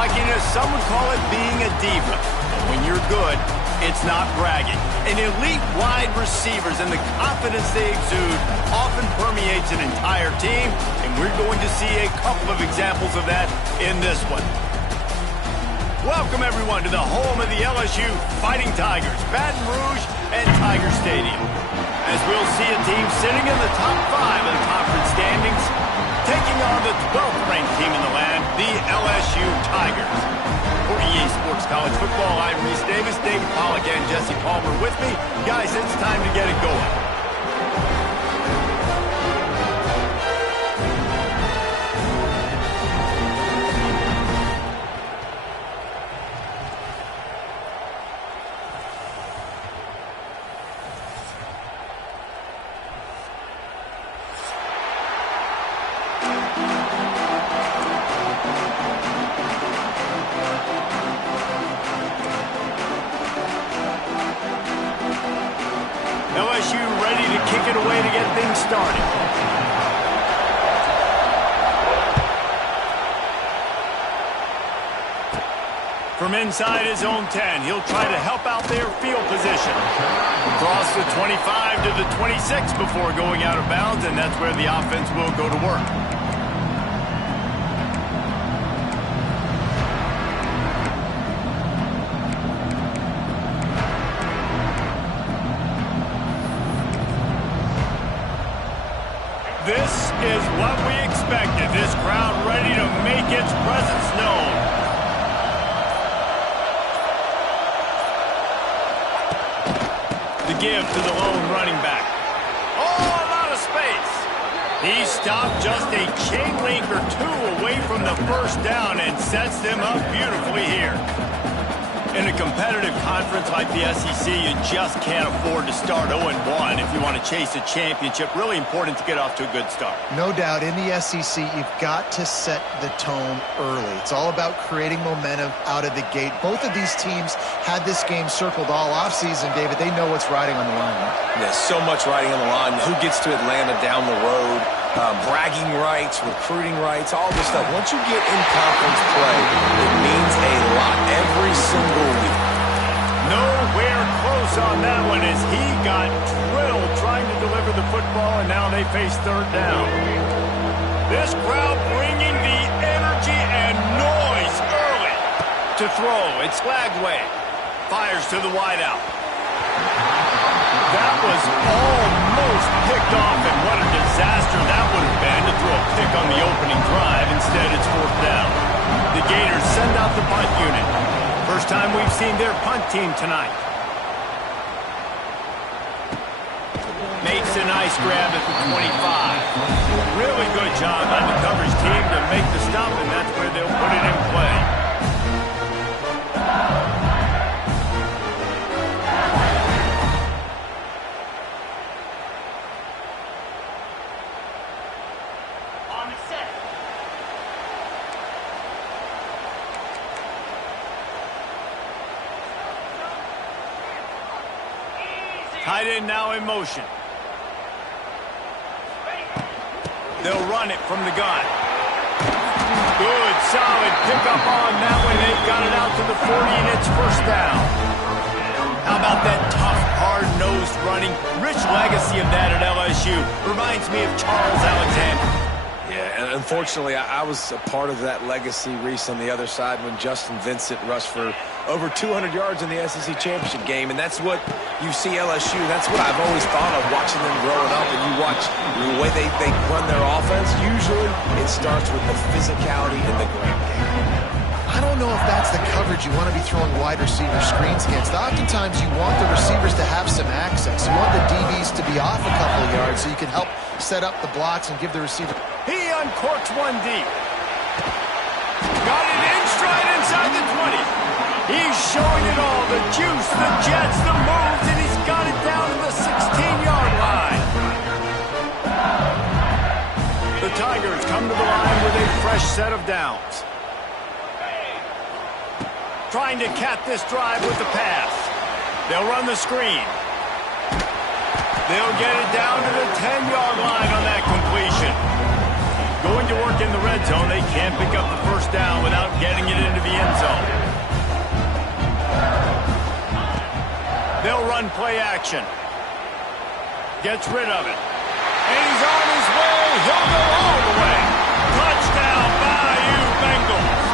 cockiness, some would call it being a diva. But when you're good, it's not bragging. And elite wide receivers and the confidence they exude often permeates an entire team, and we're going to see a couple of examples of that in this one. Welcome, everyone, to the home of the LSU Fighting Tigers, Baton Rouge and Tiger Stadium. As we'll see a team sitting in the top 5 of the conference standings, taking on the 12th ranked team in the land, the LSU Tigers. For EA Sports College Football, I'm Reese Davis, David Pollack, and Jesse Palmer with me. Guys, it's time to get it going. LSU ready to kick it away to get things started. From inside his own 10, he'll try to help out their field position. Across the 25 to the 26 before going out of bounds, and that's where the offense will go to work. This is what we expected. This crowd ready to make its presence known. The give to the lone running back. Oh, a lot of space. He stopped just a chain link or two away from the first down and sets them up beautifully here. In a competitive conference like the SEC, you just can't afford to start 0-1 if you want to chase a championship. Really important to get off to a good start. No doubt, in the SEC, you've got to set the tone early. It's all about creating momentum out of the gate. Both of these teams had this game circled all offseason, David. They know what's riding on the line. There's so much riding on the line. Who gets to Atlanta down the road? Bragging rights, recruiting rights, all this stuff. Once you get in conference play, it means a lot every single week. Nowhere close on that one as he got drilled trying to deliver the football, and now they face third down. This crowd bringing the energy and noise early. To throw, it's Flagway. Fires to the wideout. That was almost picked off, and what a disaster that would have been to throw a pick on the opening drive. Instead, it's fourth down. The Gators send out the punt unit. First time we've seen their punt team tonight. Makes a nice grab at the 25. Really good job on the coverage team to make the stop, and that's where they'll put it in play. Tight end now in motion. They'll run it from the gun. Good, solid pickup on that one. They've got it out to the 40, and it's first down. How about that tough, hard-nosed running? Rich legacy of that at LSU. Reminds me of Charles Alexander. Yeah, and unfortunately, I was a part of that legacy, Reese, on the other side when Justin Vincent rushed for over 200 yards in the SEC championship game, and that's what you see LSU. That's what I've always thought of watching them growing up, and you watch the way they run their offense. Usually, it starts with the physicality in the ground game. I don't know if that's the coverage you want to be throwing wide receiver screens against. Oftentimes, you want the receivers to have some access. You want the DBs to be off a couple of yards so you can help set up the blocks and give the receiver. He uncorks one deep. Got it in stride inside the 20. He's showing it all, the juice, the jets, the moves, and he's got it down to the 16-yard line. The Tigers come to the line with a fresh set of downs. Trying to cap this drive with the pass. They'll run the screen. They'll get it down to the 10-yard line on that completion. Going to work in the red zone. They can't pick up the first down without getting it into the end zone. They'll run play action. Gets rid of it. And he's on his way. He'll go all the way. Touchdown, Bayou Bengals.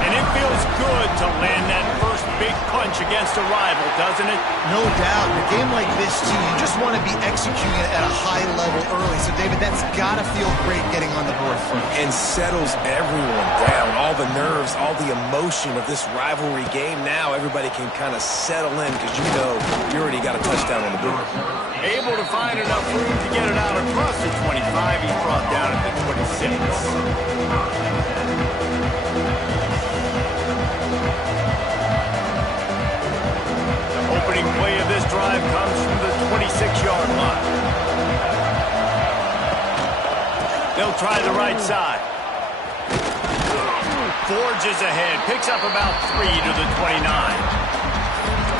And it feels good to land that first big punch against a rival, doesn't it? No doubt. In a game like this, too, you just want to be executing it at a high level early. So, David, that's got to feel great getting on the board first. And settles everyone down. All the nerves, all the emotion of this rivalry game. Now everybody can kind of settle in because you know you already got a touchdown on the board. Able to find enough room to get it out across the 25. He's brought down at the 26. Opening play of this drive comes from the 26-yard line. They'll try the right side. Forges ahead, picks up about 3 to the 29.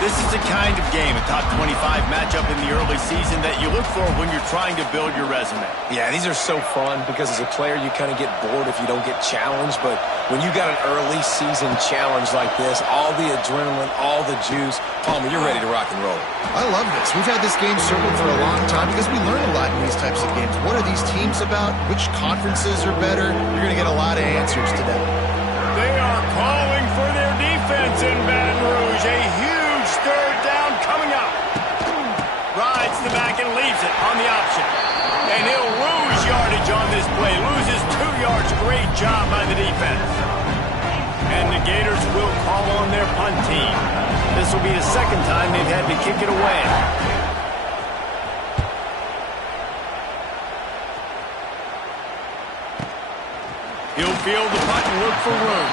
This is the kind of game, a top 25 matchup in the early season that you look for when you're trying to build your resume. Yeah, these are so fun because as a player you kind of get bored if you don't get challenged, but when you got an early season challenge like this, all the adrenaline, all the juice, Palmer, you're ready to rock and roll. I love this. We've had this game circled for a long time because we learn a lot in these types of games. What are these teams about? Which conferences are better? You're going to get a lot of answers today. They are calling for their defense in Baton Rouge. A huge third down coming up. Rides the back and leaves it on the option. And he'll lose yardage on this play. Loses 2 yards. Great job by the defense. And the Gators will call on their punt team. This will be the second time they've had to kick it away. He'll field the punt and look for room.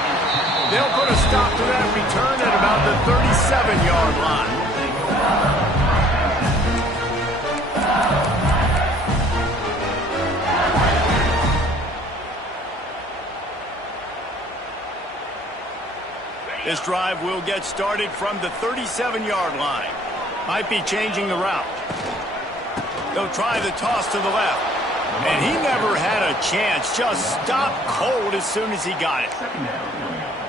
They'll put a stop to that return at about the 37-yard line. This drive will get started from the 37-yard line. Might be changing the route. They'll try the toss to the left. And he never had a chance. Just stopped cold as soon as he got it.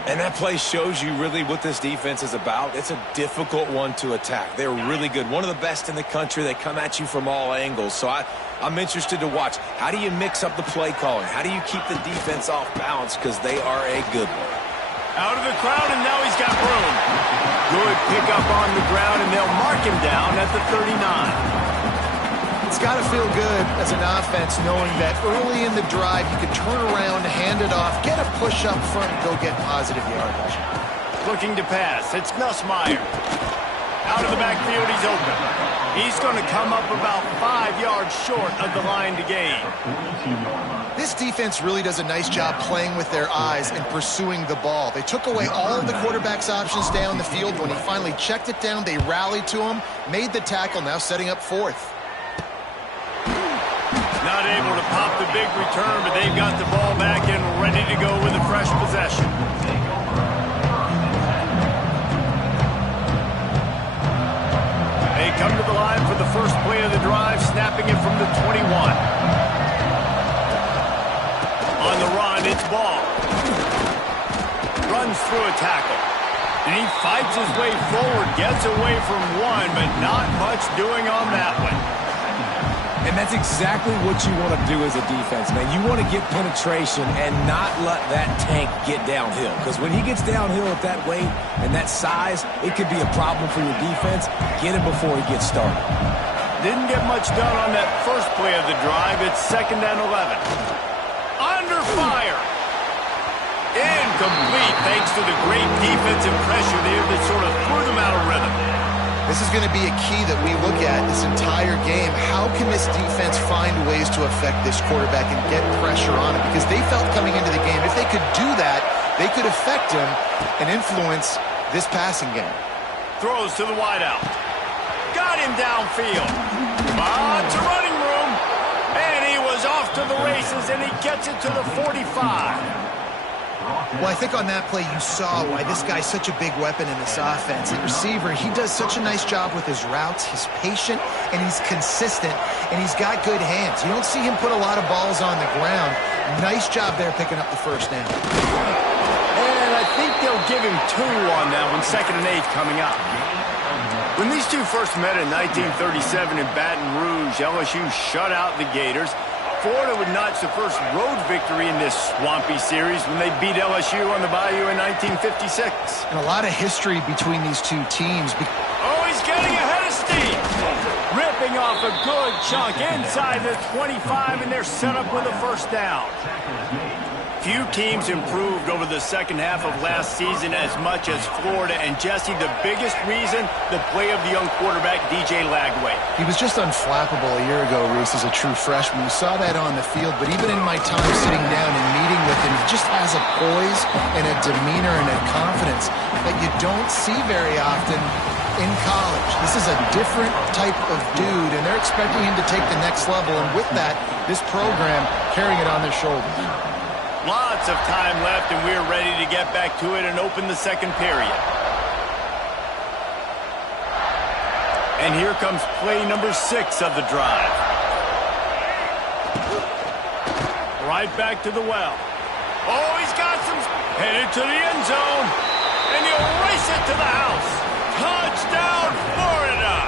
And that play shows you really what this defense is about. It's a difficult one to attack. They're really good. One of the best in the country. They come at you from all angles. So I'm interested to watch. How do you mix up the play calling? How do you keep the defense off balance? Because they are a good one. Out of the crowd, and now he's got room. Good pickup on the ground, and they'll mark him down at the 39. It's got to feel good as an offense knowing that early in the drive you can turn around, hand it off, get a push up front, and go get positive yardage. Looking to pass. It's Nussmeier. Out of the backfield, he's open. He's going to come up about 5 yards short of the line to gain. This defense really does a nice job playing with their eyes and pursuing the ball. They took away all of the quarterback's options down the field. When he finally checked it down, they rallied to him, made the tackle, now setting up fourth. Not able to pop the big return, but they've got the ball back and ready to go with a fresh possession. They come to the line for the first play of the drive, snapping it from the 21. On the run, it's Ball. Runs through a tackle. And he fights his way forward, gets away from one, but not much doing on that one. And that's exactly what you want to do as a defense, man. You want to get penetration and not let that tank get downhill. Because when he gets downhill at that weight and that size, it could be a problem for your defense. Get him before he gets started. Didn't get much done on that first play of the drive. It's 2nd and 11. Under fire. Incomplete thanks to the great defensive pressure there that sort of threw them out of rhythm. This is going to be a key that we look at this entire game. How can this defense find ways to affect this quarterback and get pressure on him? Because they felt coming into the game, if they could do that, they could affect him and influence this passing game. Throws to the wideout. Got him downfield. To running room. And he was off to the races, and he gets it to the 45. Well, I think on that play you saw why this guy's such a big weapon in this offense. The receiver, he does such a nice job with his routes. He's patient, and he's consistent, and he's got good hands. You don't see him put a lot of balls on the ground. Nice job there picking up the first down. And I think they'll give him 2 on that one, 2nd and 8 coming up. When these two first met in 1937 in Baton Rouge, LSU shut out the Gators. Florida would notch the first road victory in this swampy series when they beat LSU on the Bayou in 1956. And a lot of history between these two teams. Oh, he's getting ahead of steam. Ripping off a good chunk inside the 25, and they're set up with a first down. Few teams improved over the second half of last season as much as Florida. And, Jesse, the biggest reason, the play of the young quarterback, DJ Lagway. He was just unflappable a year ago, Reese, as a true freshman. We saw that on the field, but even in my time sitting down and meeting with him, he just has a poise and a demeanor and a confidence that you don't see very often in college. This is a different type of dude, and they're expecting him to take the next level. And with that, this program carrying it on their shoulders. Lots of time left, and we're ready to get back to it and open the second period. And here comes play number 6 of the drive. Right back to the well. Oh, he's got some... Headed to the end zone. And he'll race it to the house. Touchdown, Florida!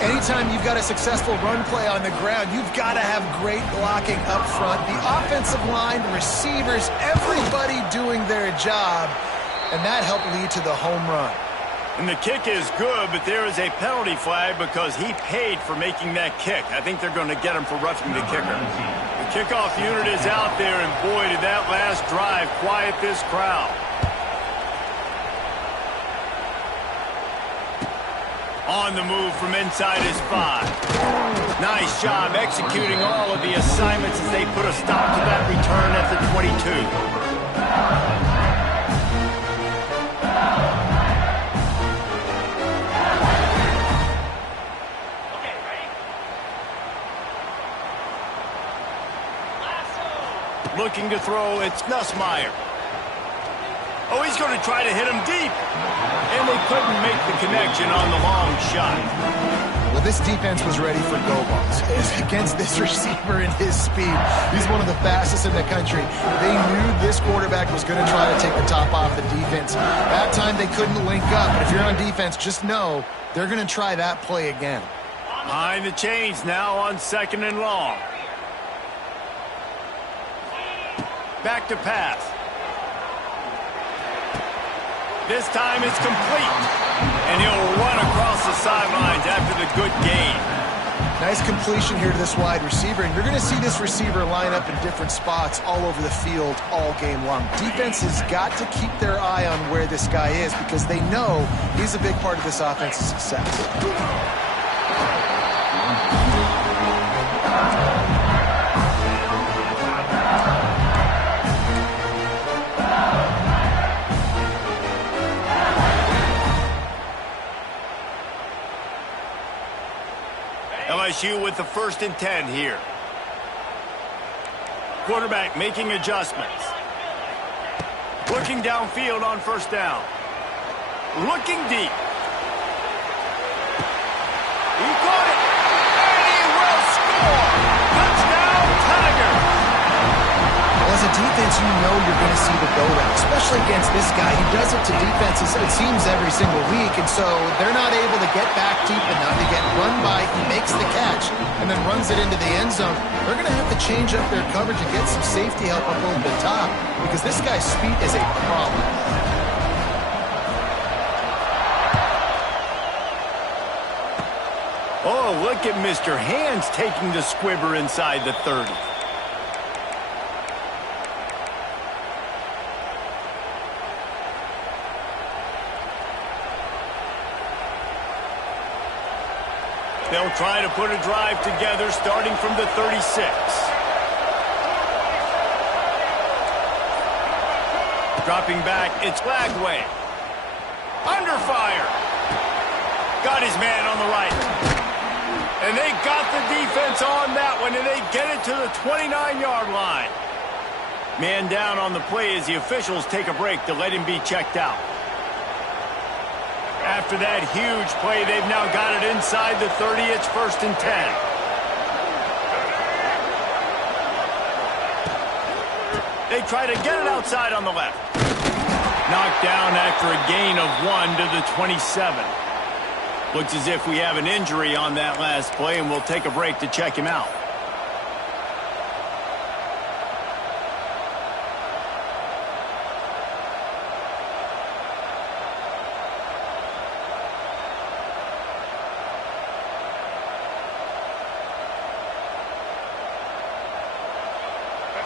Anytime you've got a successful run play on the ground, you've got to have great blocking up front. The offensive line, the receivers, everybody doing their job. And that helped lead to the home run. And the kick is good, but there is a penalty flag because he paid for making that kick. I think they're going to get him for roughing the kicker. The kickoff unit is out there, and boy, did that last drive quiet this crowd. On the move from inside his 5. Nice job executing all of the assignments as they put a stop to that return at the 22. Looking to throw, it's Nussmeier. Oh, he's going to try to hit him deep. And they couldn't make the connection on the long shot. Well, this defense was ready for go balls. Against this receiver and his speed, he's one of the fastest in the country. They knew this quarterback was going to try to take the top off the defense. That time they couldn't link up. But if you're on defense, just know they're going to try that play again. Behind the chains now on 2nd and long. Back to pass. This time it's complete. And he'll run across the sidelines after the good gain. Nice completion here to this wide receiver. And you're going to see this receiver line up in different spots all over the field all game long. Defense has got to keep their eye on where this guy is because they know he's a big part of this offense's success. LSU with the 1st and 10 here. Quarterback making adjustments. Looking downfield on 1st down. Looking deep. He caught it. And he will score. Touchdown, Tiger. Well, as a defense, you know you're going to see the go route, especially against this guy. He does it to defenses, it seems, every single week, and so they're not able to get back deep enough. They get run by, he makes the catch, and then runs it into the end zone. They're going to have to change up their coverage and get some safety help up over the top because this guy's speed is a problem. Oh, look at Mr. Hands taking the squibber inside the 30. They'll try to put a drive together starting from the 36. Dropping back, it's Lagway. Under fire. Got his man on the right. And they got the defense on that one, and they get it to the 29-yard line. Man down on the play as the officials take a break to let him be checked out. After that huge play, they've now got it inside the 30. It's 1st and 10. They try to get it outside on the left. Knocked down after a gain of 1 to the 27. Looks as if we have an injury on that last play, and we'll take a break to check him out.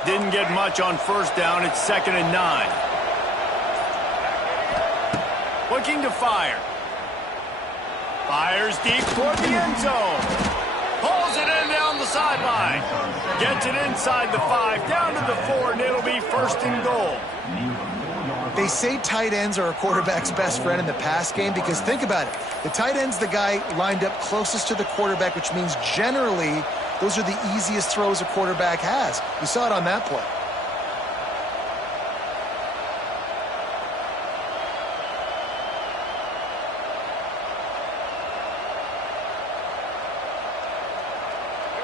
Didn't get much on 1st down. It's 2nd and 9. Looking to fire. Fires deep toward the end zone. Pulls it in down the sideline. Gets it inside the 5, down to the 4, and it'll be 1st and goal. They say tight ends are a quarterback's best friend in the pass game because think about it. The tight end's the guy lined up closest to the quarterback, which means generally those are the easiest throws a quarterback has. You saw it on that play.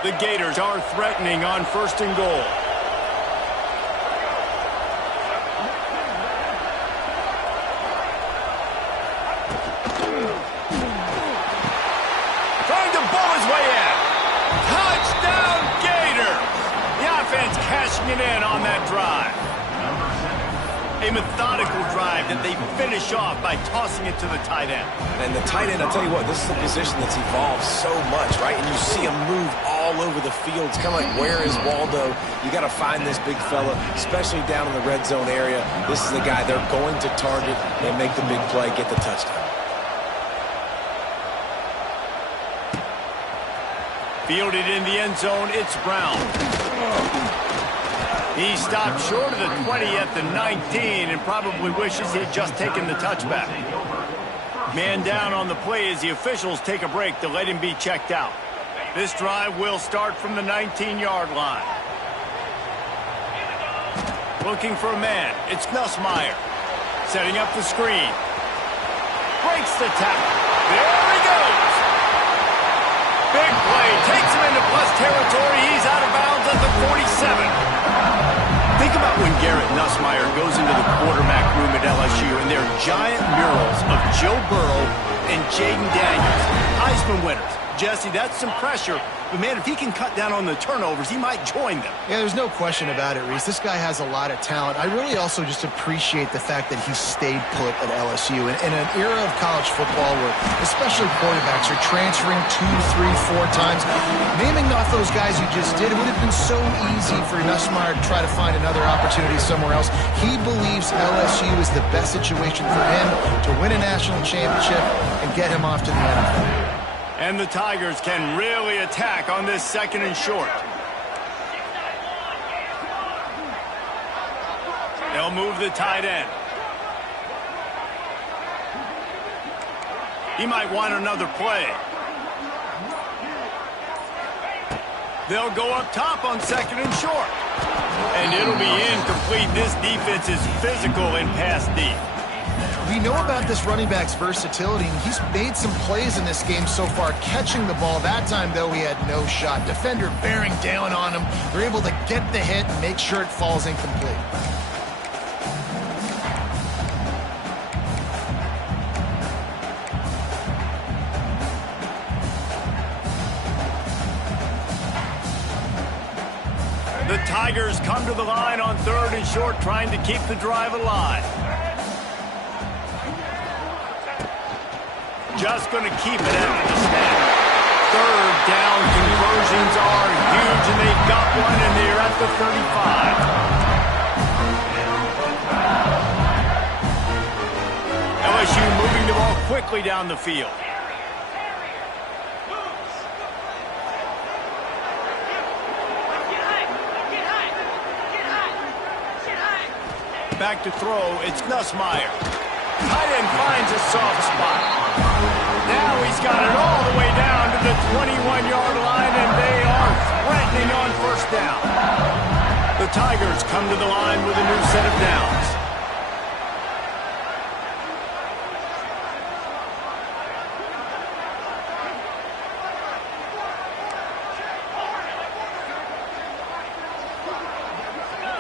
The Gators are threatening on 1st and goal. Trying to bowl his way in. Touchdown, Gators! The offense cashing it in on that drive. A methodical drive that they finish off by tossing it to the tight end. And the tight end, I'll tell you what, this is a position that's evolved so much, right? And you see him move all over the field. It's kind of like, where is Waldo? You got to find this big fella, especially down in the red zone area. This is the guy they're going to target and make the big play, get the touchdown. Fielded in the end zone, it's Brown. He stopped short of the 20 at the 19 and probably wishes he'd just taken the touchback. Man down on the play as the officials take a break to let him be checked out. This drive will start from the 19-yard line. Looking for a man. It's Nussmeier. Setting up the screen. Breaks the tackle. There he goes. Big play. Takes him into plus territory. He's out of bounds at the 47. Think about when Garrett Nussmeier goes into the quarterback room at LSU and there are giant murals of Joe Burrow and Jaden Daniels, Heisman winners. Jesse, that's some pressure. But, man, if he can cut down on the turnovers, he might join them. Yeah, there's no question about it, Reese. This guy has a lot of talent. I really also just appreciate the fact that he stayed put at LSU. In an era of college football where especially quarterbacks are transferring 2, 3, 4 times, naming off those guys you just did, it would have been so easy for Nussmeier to try to find another opportunity somewhere else. He believes LSU is the best situation for him to win a national championship and get him off to the NFL. And the Tigers can really attack on this 2nd and short. They'll move the tight end. He might want another play. They'll go up top on 2nd and short. And it'll be incomplete. This defense is physical in pass deep. We know about this running back's versatility, and he's made some plays in this game so far, catching the ball. That time, though, he had no shot. Defender bearing down on him. They're able to get the hit and make sure it falls incomplete. The Tigers come to the line on 3rd and short, trying to keep the drive alive. Just going to keep it after the snap. 3rd down conversions are huge, and they've got one, and they're at the 35. LSU moving the ball quickly down the field. Back to throw, it's Nussmeier. Tight end finds a soft spot. Now he's got it all the way down to the 21-yard line, and they are threatening on 1st down. The Tigers come to the line with a new set of downs.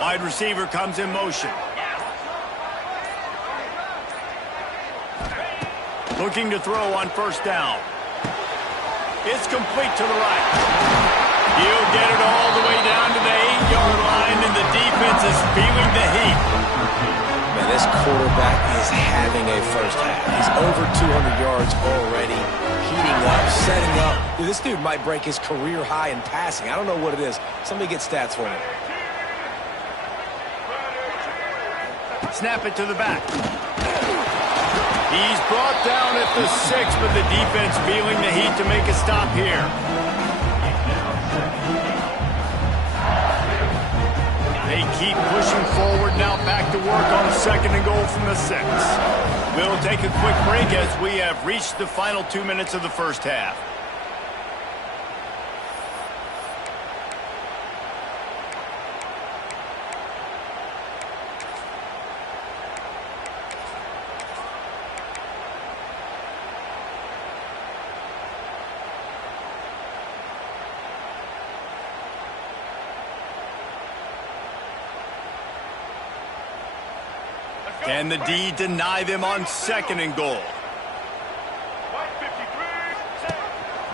Wide receiver comes in motion. Looking to throw on first down. It's complete to the right. He'll get it all the way down to the 8-yard line, and the defense is feeling the heat. Man, this quarterback is having a first half. He's over 200 yards already, heating up, setting up. Dude, this dude might break his career high in passing. I don't know what it is. Somebody get stats for me. Snap it to the back. He's brought down at the 6, but the defense feeling the heat to make a stop here. They keep pushing forward, now back to work on 2nd and goal from the 6. We'll take a quick break as we have reached the final 2 minutes of the first half. Can the D deny them on 2nd and goal?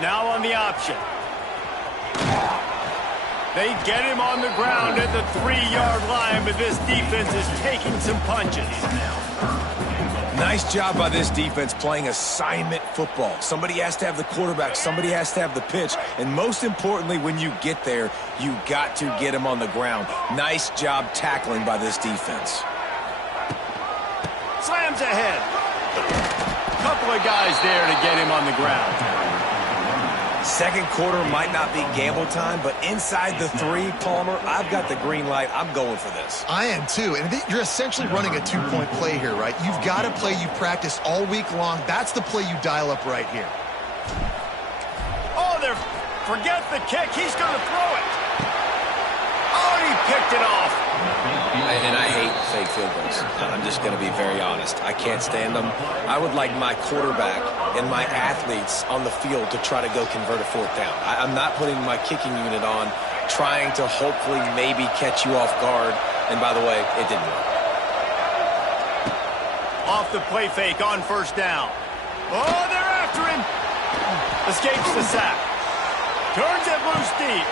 Now on the option. They get him on the ground at the 3-yard line, but this defense is taking some punches. Nice job by this defense playing assignment football. Somebody has to have the quarterback, somebody has to have the pitch, and most importantly, when you get there, you got to get him on the ground. Nice job tackling by this defense. Slams ahead. Couple of guys there to get him on the ground. Second quarter might not be gamble time, but inside the 3, Palmer, I've got the green light. I'm going for this. I am too, and you're essentially running a 2-point play here, right? You've got a play you practice all week long. That's the play you dial up right here. Oh, forget the kick. He's going to throw it. Oh, he picked it off. And I hate fake field goals. I'm just going to be very honest. I can't stand them. I would like my quarterback and my athletes on the field to try to go convert a 4th down. I'm not putting my kicking unit on, trying to hopefully maybe catch you off guard. And by the way, it didn't work. Off the play fake on first down. Oh, they're after him. Escapes the sack. Turns it loose deep.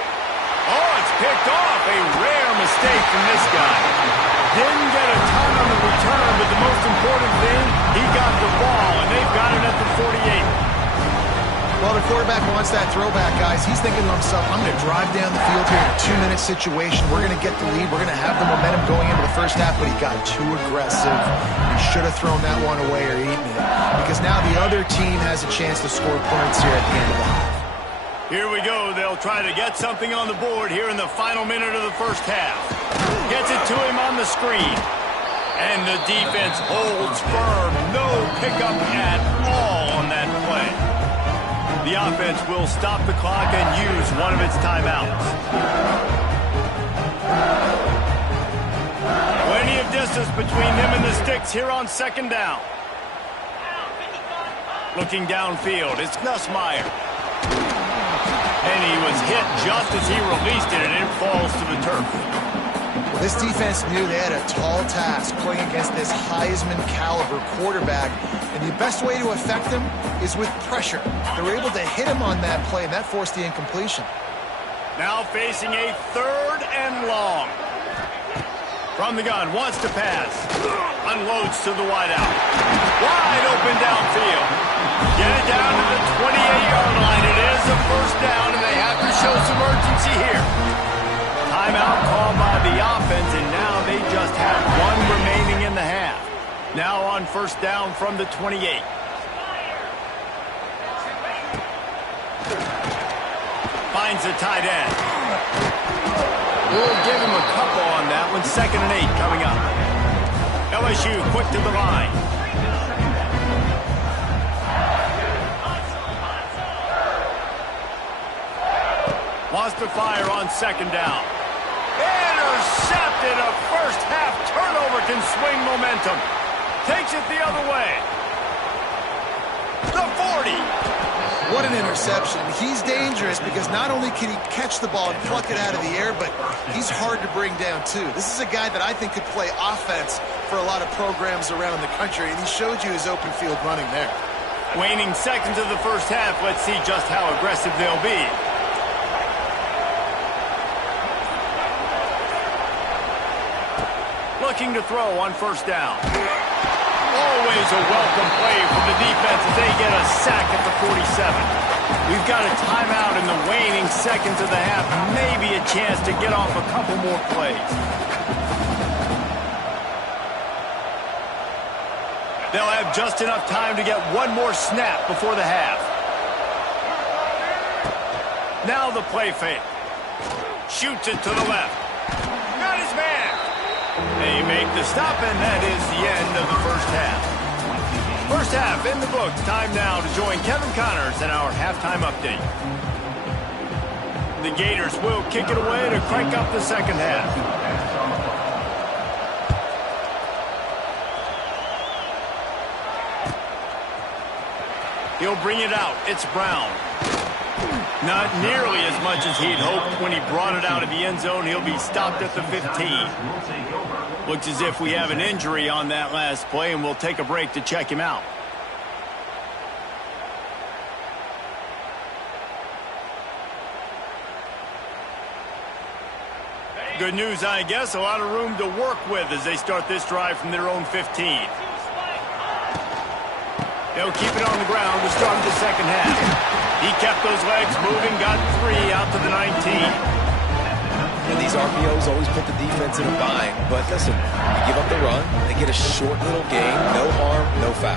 Oh, it's picked off. A rare mistake from this guy. Didn't get a ton on the return, but the most important thing, he got the ball, and they've got it at the 48. Well, the quarterback wants that throwback, guys. He's thinking to himself, I'm going to drive down the field here in a 2-minute situation. We're going to get the lead. We're going to have the momentum going into the first half, but he got too aggressive. He should have thrown that one away or eaten it, because now the other team has a chance to score points here at the end of the half. Here we go. They'll try to get something on the board here in the final minute of the first half. Gets it to him on the screen. And the defense holds firm. No pickup at all on that play. The offense will stop the clock and use one of its timeouts. Plenty of distance between them and the sticks here on 2nd down. Looking downfield, it's Nussmeier. And he was hit just as he released it, and it falls to the turf. Well, this defense knew they had a tall task playing against this Heisman-caliber quarterback, and the best way to affect him is with pressure. They were able to hit him on that play, and that forced the incompletion. Now facing a 3rd and long. From the gun, wants to pass. Unloads to the wideout. Wide open downfield. Get it down to the 28-yard line. It is a first down, and they have to show some urgency here. Timeout called by the offense, and now they just have one remaining in the half. Now on first down from the 28. Finds the tight end. We'll give him a couple on that one. 2nd and 8 coming up. LSU quick to the line. Wants to fire on 2nd down. Intercepted. A first-half turnover can swing momentum. Takes it the other way. The 40. What an interception. He's dangerous because not only can he catch the ball and pluck it out of the air, but he's hard to bring down, too. This is a guy that I think could play offense for a lot of programs around the country, and he showed you his open field running there. Waning seconds of the first half. Let's see just how aggressive they'll be. Looking to throw on first down. Always a welcome play for the defense as they get a sack at the 47. We've got a timeout in the waning seconds of the half. Maybe a chance to get off a couple more plays. They'll have just enough time to get one more snap before the half. Now the play fake. Shoots it to the left. Got his man. They make the stop, and that is the end of the first half. First half in the books. Time now to join Kevin Connors in our halftime update. The Gators will kick it away to crank up the second half. He'll bring it out. It's Brown. Not nearly as much as he'd hoped when he brought it out of the end zone. He'll be stopped at the 15. Looks as if we have an injury on that last play, and we'll take a break to check him out. Good news, I guess. A lot of room to work with as they start this drive from their own 15. They'll keep it on the ground to start the second half. He kept those legs moving, got 3 out to the 19. And these RPOs always put the defense in a bind. But listen, you give up the run, they get a short little gain, no harm, no foul.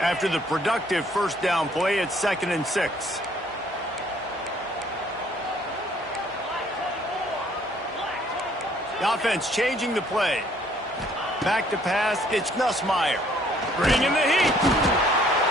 After the productive first down play, it's 2nd and 6. The offense changing the play. Back to pass, it's Nussmeier. Bringing the heat.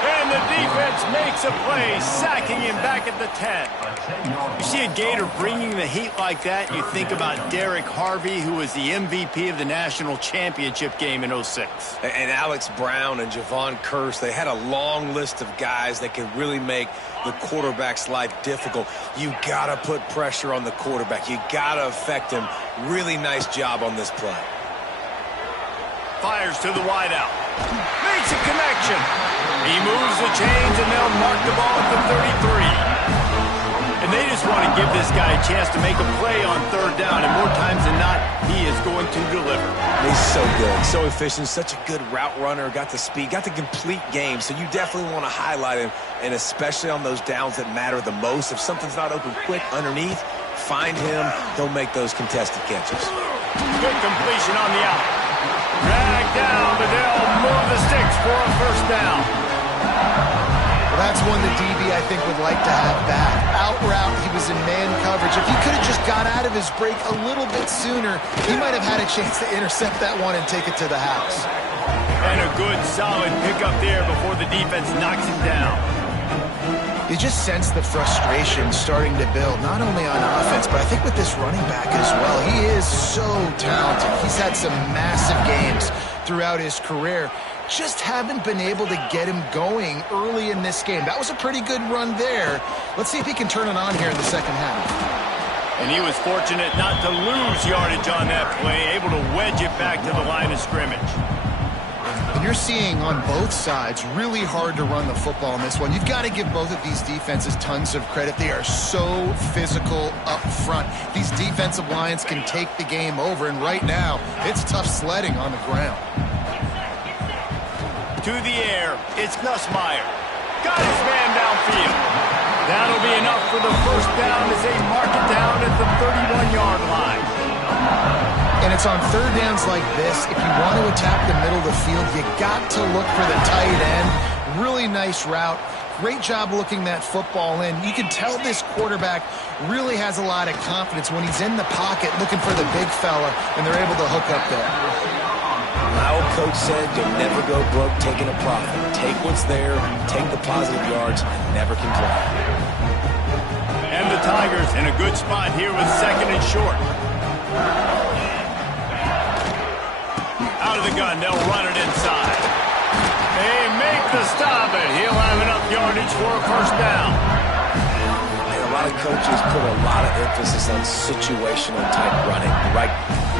And the defense makes a play, sacking him back at the 10. You see a Gator bringing the heat like that, you think about Derek Harvey, who was the MVP of the national championship game in 06. And Alex Brown and Javon Kearse, they had a long list of guys that could really make the quarterback's life difficult. You got to put pressure on the quarterback. You got to affect him. Really nice job on this play. Fires to the wideout. Makes a connection. He moves the chains, and they'll mark the ball at the 33. And they just want to give this guy a chance to make a play on third down, and more times than not, he is going to deliver. He's so good, so efficient, such a good route runner, got the speed, got the complete game, so you definitely want to highlight him, and especially on those downs that matter the most. If something's not open quick underneath, find him, he'll make those contested catches. Good completion on the out. Drag down, but they'll move the sticks for a first down. Well, that's one the DB, I think, would like to have back. Out route, he was in man coverage. If he could have just got out of his break a little bit sooner, he might have had a chance to intercept that one and take it to the house. And a good, solid pickup there before the defense knocks him down. You just sense the frustration starting to build, not only on offense, but I think with this running back as well. He is so talented. He's had some massive games throughout his career. Just haven't been able to get him going early in this game. That was a pretty good run there. Let's see if he can turn it on here in the second half. And he was fortunate not to lose yardage on that play, able to wedge it back to the line of scrimmage. And you're seeing on both sides really hard to run the football in this one. You've got to give both of these defenses tons of credit. They are so physical up front. These defensive lines can take the game over, and right now it's tough sledding on the ground. To the air, it's Nussmeier. Got his man downfield. That'll be enough for the first down as they mark it down at the 31-yard line. And it's on third downs like this. If you want to attack the middle of the field, you got to look for the tight end. Really nice route. Great job looking that football in. You can tell this quarterback really has a lot of confidence when he's in the pocket looking for the big fella, and they're able to hook up there. My old coach said you'll never go broke taking a profit. Take what's there, take the positive yards, never complain. And the Tigers in a good spot here with 2nd and short. Out of the gun, they'll run it inside. They make the stop, and he'll have enough yardage for a first down. And a lot of coaches put a lot of emphasis on situational type running, right?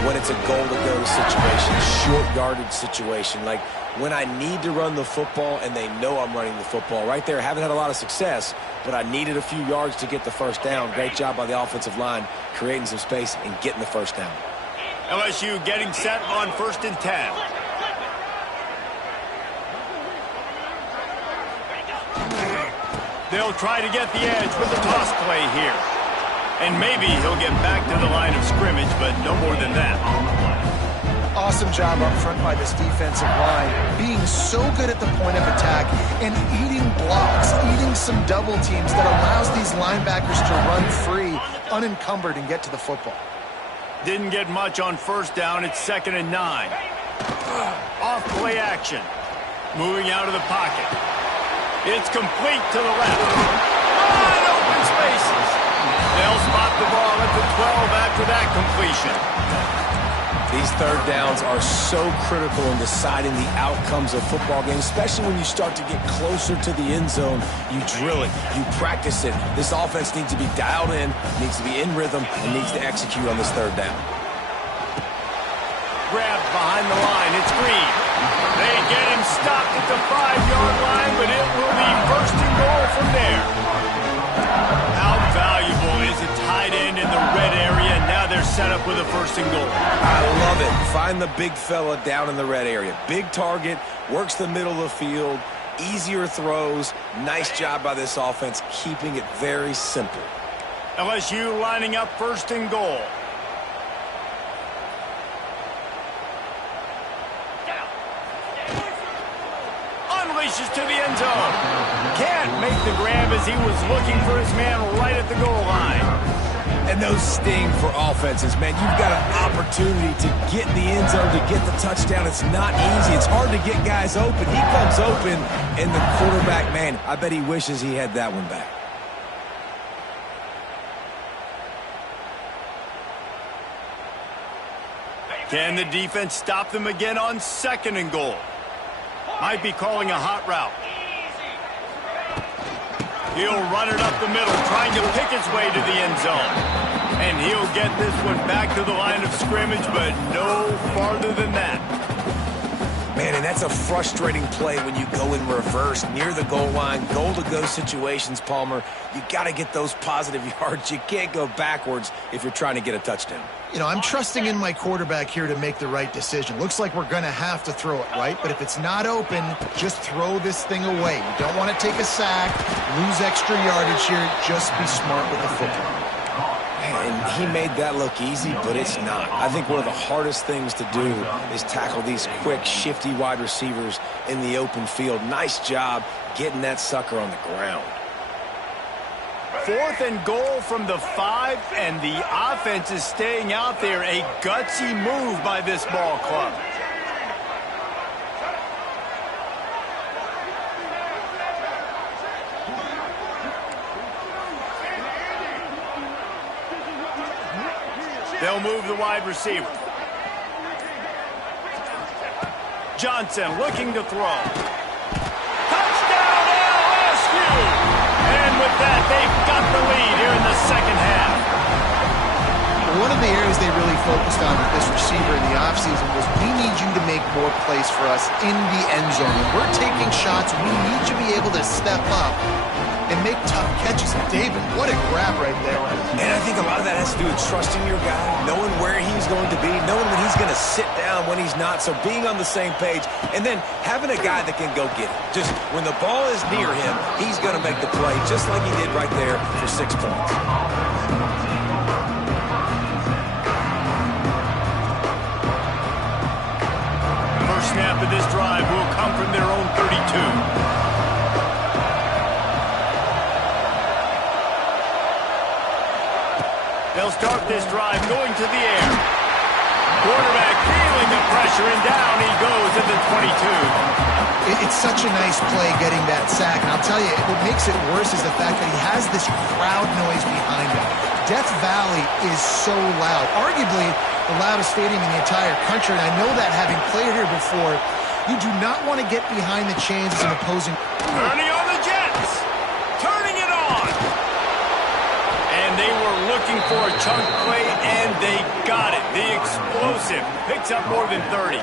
When it's a goal-to-go situation, short yardage situation, like when I need to run the football and they know I'm running the football. Right there, haven't had a lot of success, but I needed a few yards to get the first down. Great job by the offensive line, creating some space and getting the first down. LSU getting set on 1st and 10. They'll try to get the edge with the toss play here. And maybe he'll get back to the line of scrimmage, but no more than that. Awesome job up front by this defensive line, being so good at the point of attack and eating blocks, eating some double teams that allows these linebackers to run free, unencumbered, and get to the football. Didn't get much on 1st down. It's 2nd and 9. Off play action. Moving out of the pocket. It's complete to the left. Wide open spaces. They'll spot the ball at the 12 after that completion. These 3rd downs are so critical in deciding the outcomes of football games, especially when you start to get closer to the end zone. You drill it, you practice it. This offense needs to be dialed in, needs to be in rhythm, and needs to execute on this 3rd down. Grabbed behind the line. It's Green. They get him stopped at the 5-yard line, but it will be 1st and goal from there. How valuable is a tight end in the red area? Now they're set up with a 1st and goal. I love it. Find the big fella down in the red area. Big target, works the middle of the field, easier throws. Nice job by this offense, keeping it very simple. LSU lining up 1st and goal. Unleashes to the end zone. Can't make the grab as he was looking for his man right at the goal line. And those sting for offenses, man. You've got an opportunity to get in the end zone, to get the touchdown. It's not easy. It's hard to get guys open. He comes open, and the quarterback, man, I bet he wishes he had that one back. Can the defense stop them again on 2nd and goal? Might be calling a hot route. He'll run it up the middle, trying to pick his way to the end zone. And he'll get this one back to the line of scrimmage, but no farther than that. Man, and that's a frustrating play when you go in reverse near the goal line. Goal-to-go situations, Palmer. You got to get those positive yards. You can't go backwards if you're trying to get a touchdown. You know, I'm trusting in my quarterback here to make the right decision. Looks like we're going to have to throw it, right? But if it's not open, just throw this thing away. You don't want to take a sack, lose extra yardage here. Just be smart with the football. And he made that look easy, but it's not. I think one of the hardest things to do is tackle these quick, shifty wide receivers in the open field. Nice job getting that sucker on the ground. 4th and goal from the 5, and the offense is staying out there. A gutsy move by this ball club. They'll move the wide receiver. Johnson looking to throw. Touchdown LSU! And with that, they've got the lead here in the 2nd half. One of the areas they really focused on with this receiver in the offseason was we need you to make more plays for us in the end zone. When we're taking shots, we need you to be able to step up and make tough catches. David, what a grab right there. And I think a lot of that has to do with trusting your guy, knowing where he's going to be, knowing when he's going to sit down, when he's not, so being on the same page, and then having a guy that can go get it. Just when the ball is near him, he's going to make the play, just like he did right there for 6 points. First snap of this drive will come from their own 32. they'll start this drive going to the air. Quarterback feeling the pressure, and down he goes at the 22. It's such a nice play getting that sack. And I'll tell you, what makes it worse is the fact that he has this crowd noise behind him. Death Valley is so loud, arguably the loudest stadium in the entire country. And I know that having played here before, you do not want to get behind the chains as an opposing. Turning on the Jets. Turning it on. And they were looking for a chunk play, and they got it. The explosive picks up more than 30.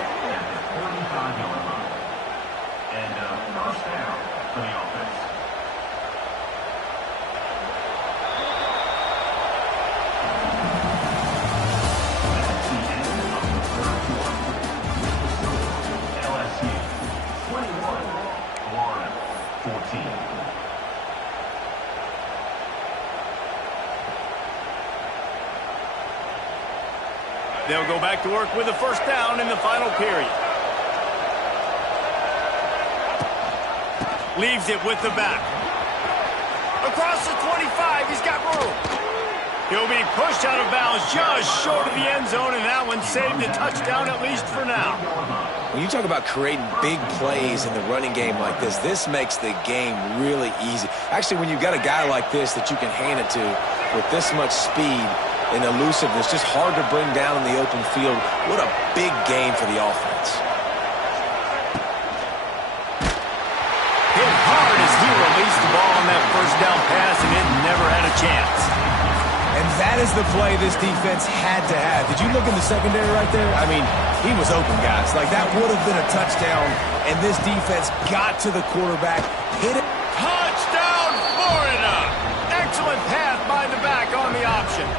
They'll go back to work with a first down in the final period. Leaves it with the back. Across the 25, he's got room. He'll be pushed out of bounds just short of the end zone, and that one saved a touchdown at least for now. When you talk about creating big plays in the running game like this, this makes the game really easy. Actually, when you've got a guy like this that you can hand it to with this much speed and elusiveness, just hard to bring down in the open field. What a big game for the offense. Hit hard as he released the ball on that first down pass, and it never had a chance. And that is the play this defense had to have. Did you look in the secondary right there? I mean, he was open, guys. Like, that would have been a touchdown, and this defense got to the quarterback, hit it. Touchdown, Florida! Excellent pass by the back on the option.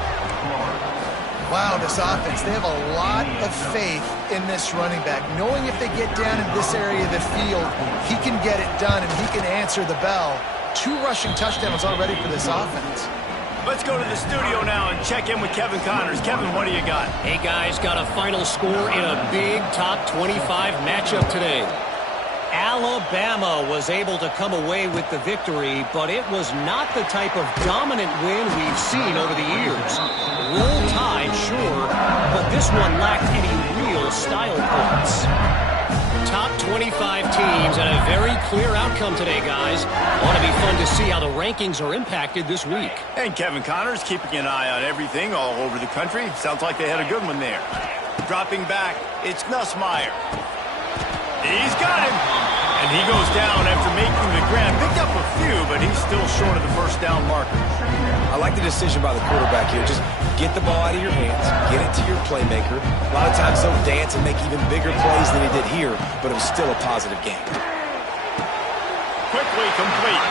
Wow, this offense, they have a lot of faith in this running back. Knowing if they get down in this area of the field, he can get it done and he can answer the bell. 2 rushing touchdowns already for this offense. Let's go to the studio now and check in with Kevin Connors. Kevin, what do you got? Hey, guys, got a final score in a big top 25 matchup today. Alabama was able to come away with the victory, but it was not the type of dominant win we've seen over the years. Roll Tide, sure, but this one lacked any real style points. Top 25 teams and a very clear outcome today, guys. Ought to be fun to see how the rankings are impacted this week. And Kevin Connors keeping an eye on everything all over the country. Sounds like they had a good one there. Dropping back, it's Nussmeier. He's got him. And he goes down after making the grab. Picked up a few, but he's still short of the first down marker. I like the decision by the quarterback here. Just get the ball out of your hands, get it to your playmaker. A lot of times they'll dance and make even bigger plays than he did here, but it was still a positive game. Quickly complete.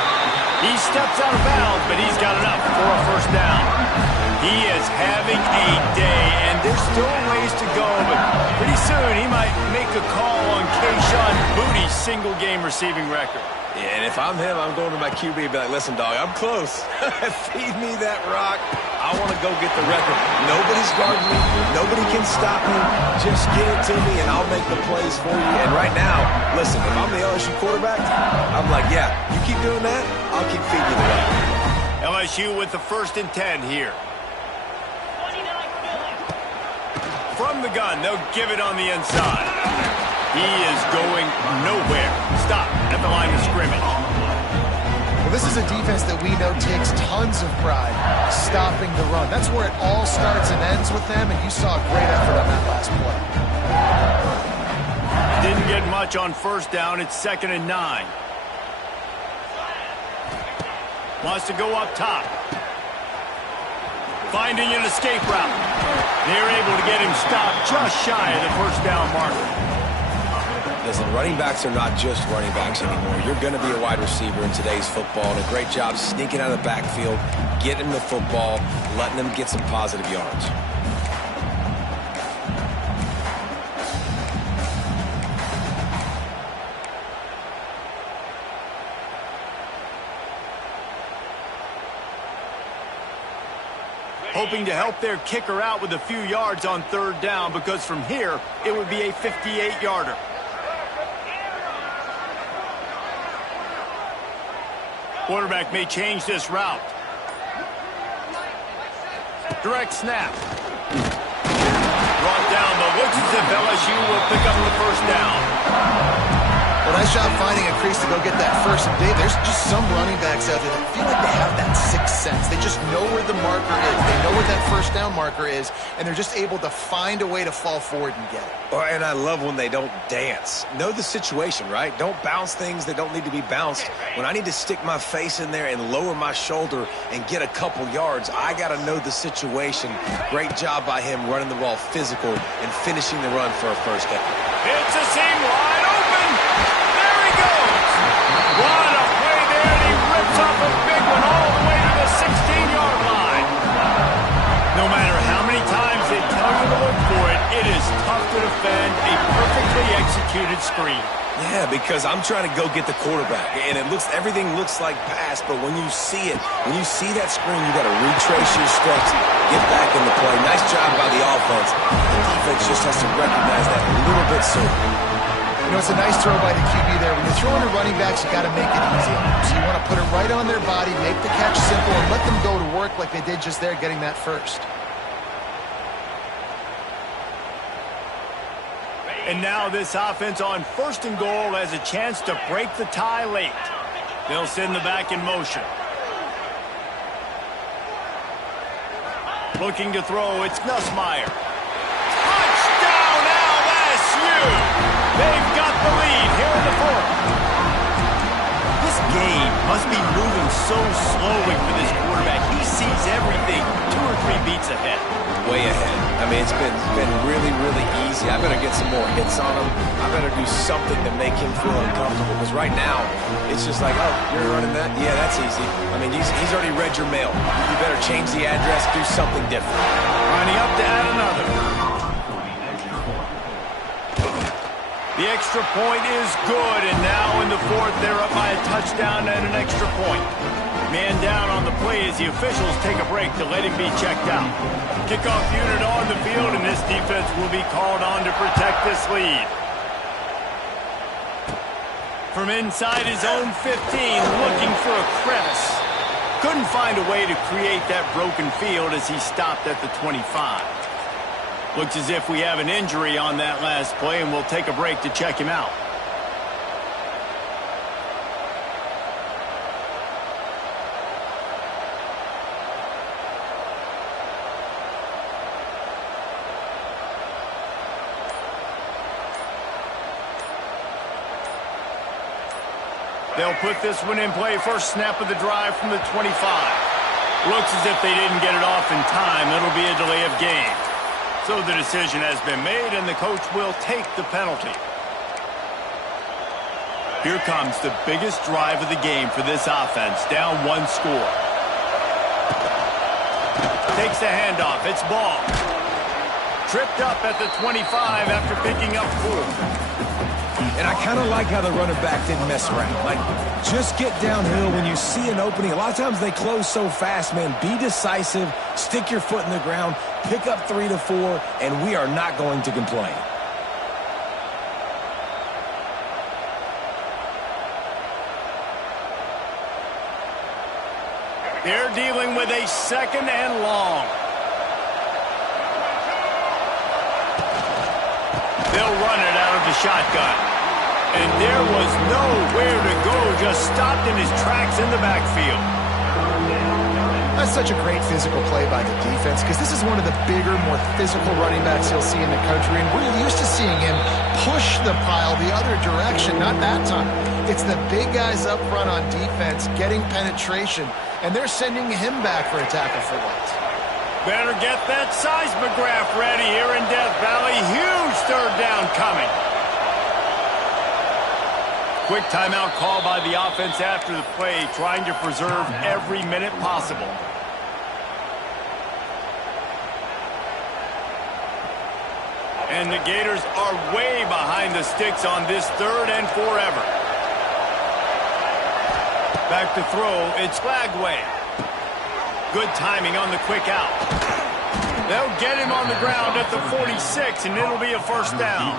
He steps out of bounds, but he's got enough for a first down. He is having a day, and there's still ways to go, but pretty soon he might make a call on Kayshon Boutte's single-game receiving record. Yeah, and if I'm him, I'm going to my QB and be like, listen, dog, I'm close. Feed me that rock. I want to go get the record. Nobody's guarding me. Nobody can stop me. Just get it to me, and I'll make the plays for you. And right now, listen, if I'm the LSU quarterback, I'm like, yeah, you keep doing that, I'll keep feeding you the rock. LSU with the 1st and 10 here. From the gun, they'll give it on the inside. He is going nowhere. Stop at the line of scrimmage. Well, this is a defense that we know takes tons of pride stopping the run. That's where it all starts and ends with them, and you saw a great effort on that last play. Didn't get much on first down. It's 2nd and 9. Wants to go up top. Finding an escape route. They're able to get him stopped just shy of the first down marker. Listen, running backs are not just running backs anymore. You're going to be a wide receiver in today's football, and a great job sneaking out of the backfield, getting the football, letting them get some positive yards. Hoping to help their kicker out with a few yards on 3rd down, because from here, it would be a 58-yarder. Quarterback may change this route. Direct snap. Brought down, but looks as if LSU will pick up the first down. Well, nice job finding a crease to go get that first and big. There's just some running backs out there that feel like they have that sixth sense. They just know where the marker is. They know where that first down marker is, and they're just able to find a way to fall forward and get it. And I love when they don't dance. Know the situation, right? Don't bounce things that don't need to be bounced. When I need to stick my face in there and lower my shoulder and get a couple yards, I got to know the situation. Great job by him running the ball physical and finishing the run for a first down. It's a seam wide open. There he goes. What a play there, and he rips off a big one all the way to the 16-yard line. No matter how many times they tell you to look for it, it is tough to defend a perfectly executed screen. Yeah, because I'm trying to go get the quarterback, and everything looks like pass, but when you see it, when you see that screen, you got to retrace your steps, get back in the play. Nice job by the offense. The defense just has to recognize that a little bit sooner. You know, it's a nice throw by the QB there. When you're throwing to running backs, you got to make it easy on them. So you want to put it right on their body, make the catch simple, and let them go to work like they did just there, getting that first. And now this offense on first and goal has a chance to break the tie late. They'll send the back in motion. Looking to throw, it's Nussmeier. Touchdown LSU! They've got the lead here in the fourth. This game must be moving so slowly for this quarterback. He sees everything 2 or 3 beats ahead. Way ahead. I mean, it's been really, really easy. I better get some more hits on him. I better do something to make him feel uncomfortable. Because right now, it's just like, oh, you're running that? Yeah, that's easy. I mean, he's already read your mail. You better change the address, do something different. Lining up to add another. The extra point is good, and now in the fourth, they're up by a touchdown and an extra point. Man down on the play as the officials take a break to let him be checked out. Kickoff unit on the field, and this defense will be called on to protect this lead. From inside his own 15, looking for a crevice. Couldn't find a way to create that broken field as he stopped at the 25. Looks as if we have an injury on that last play, and we'll take a break to check him out. They'll put this one in play. First snap of the drive from the 25. Looks as if they didn't get it off in time. It'll be a delay of game. So the decision has been made, and the coach will take the penalty. Here comes the biggest drive of the game for this offense. Down 1 score. Takes the handoff. It's ball. Tripped up at the 25 after picking up 4. And I kind of like how the running back didn't mess around. Like, just get downhill when you see an opening. A lot of times they close so fast, man. Be decisive, stick your foot in the ground, pick up 3 to 4, and we are not going to complain. They're dealing with a second and long. They'll run it out of the shotgun. And there was nowhere to go, just stopped in his tracks in the backfield. That's such a great physical play by the defense, because this is one of the bigger, more physical running backs you'll see in the country, and we're used to seeing him push the pile the other direction. Not that time. It's the big guys up front on defense getting penetration, and they're sending him back for a tackle for loss. Better get that seismograph ready here in Death Valley. Huge third down coming. Quick timeout call by the offense after the play, trying to preserve every minute possible. And the Gators are way behind the sticks on this 3rd and forever. Back to throw, it's Flagway. Good timing on the quick out. They'll get him on the ground at the 46, and it'll be a first down.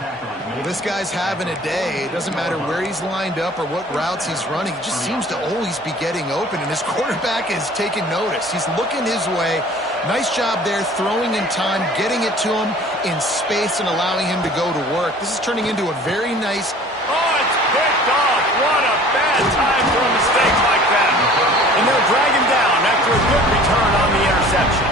Well, this guy's having a day. It doesn't matter where he's lined up or what routes he's running. He just seems to always be getting open, and his quarterback is taking notice. He's looking his way. Nice job there, throwing in time, getting it to him in space and allowing him to go to work. This is turning into a very nice... Oh, it's picked off. What a bad time for a mistake like that. And they'll drag him down after a good return on the interception.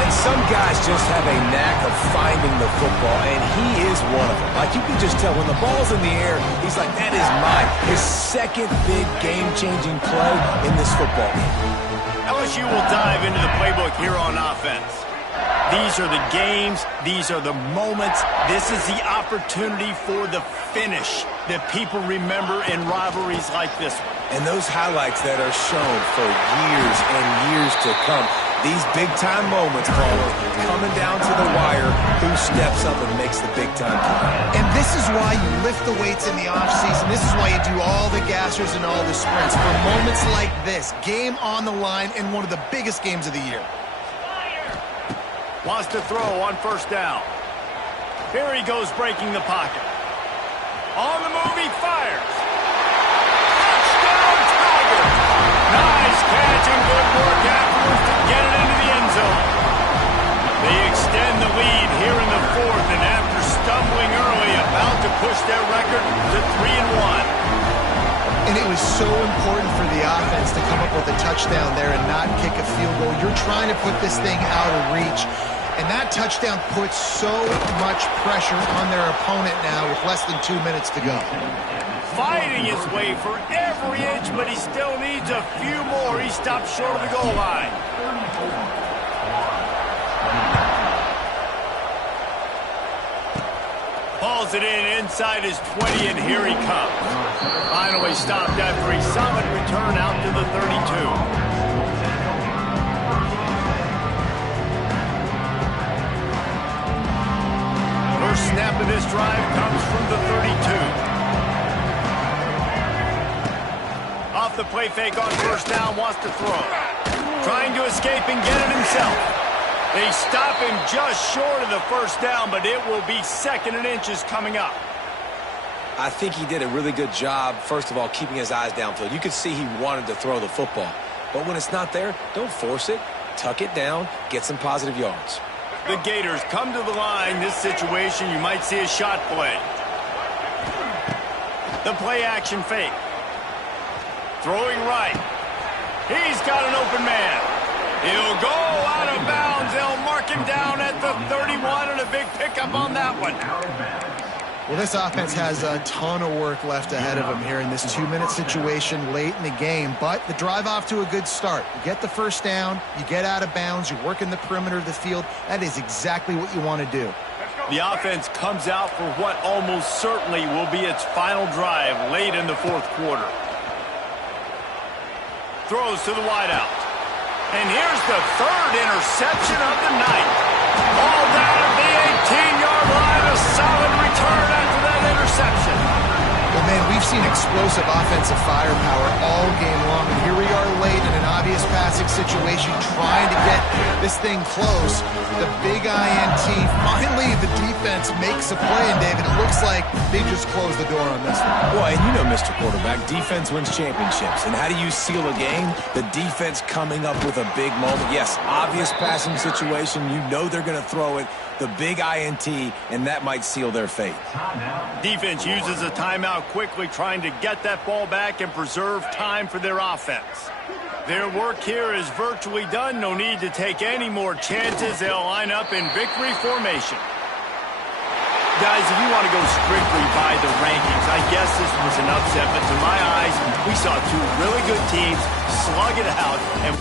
And some guys just have a knack of finding the football, and he is one of them. Like, you can just tell when the ball's in the air, he's like, that is mine. His second big game-changing play in this football game. LSU will dive into the playbook here on offense. These are the games. These are the moments. This is the opportunity for the finish that people remember in rivalries like this one. And those highlights that are shown for years and years to come. These big-time moments, Paulo, coming down to the wire, who steps up and makes the big-time play. And this is why you lift the weights in the offseason. This is why you do all the gassers and all the sprints. For moments like this, game on the line in one of the biggest games of the year. Wants to throw on first down. Here he goes breaking the pocket. On the move, he fires. Touchdown, Tigers! Nice catch and good work afterwards to get it into the end zone. They extend the lead here in the fourth, and after stumbling early, about to push their record to 3-1. And it was so important for the offense to come up with a touchdown there and not kick a field goal. You're trying to put this thing out of reach. And that touchdown puts so much pressure on their opponent now with less than 2 minutes to go. Fighting his way for every inch, but he still needs a few more. He stopped short of the goal line. Hauls it in inside his 20, and here he comes. Finally stopped after a solid return out to the 32. First snap of this drive comes from the 32. Off the play fake on first down, wants to throw. Trying to escape and get it himself. They stop him just short of the first down, but it will be second and inches coming up. I think he did a really good job, first of all, keeping his eyes downfield. You could see he wanted to throw the football. But when it's not there, don't force it. Tuck it down, get some positive yards. The Gators come to the line. This situation, you might see a shot play. The play action fake. Throwing right. He's got an open man. He'll go out of bounds. They'll mark him down at the 31, and a big pickup on that one. Well, this offense has a ton of work left ahead of them here in this 2-minute situation late in the game. But the drive off to a good start. You get the first down, you get out of bounds, you work in the perimeter of the field. That is exactly what you want to do. The offense comes out for what almost certainly will be its final drive late in the fourth quarter. Throws to the wideout. And here's the third interception of the night. All down at the 18-yard line. A solid return after that interception. Well, man, we've seen explosive offensive firepower all game long, and here we are late in an obvious passing situation trying to get this thing close. The big INT. Finally, the defense makes a play, and David, it looks like they just closed the door on this one. Boy, and you know, Mr. Quarterback, defense wins championships. And how do you seal a game? The defense coming up with a big moment. Yes, obvious passing situation. You know they're going to throw it. The big INT, and that might seal their fate. Defense uses a timeout quickly, trying to get that ball back and preserve time for their offense. Their work here is virtually done. No need to take any more chances. They'll line up in victory formation. Guys, if you want to go strictly by the rankings, I guess this was an upset, but to my eyes, we saw two really good teams slug it out. And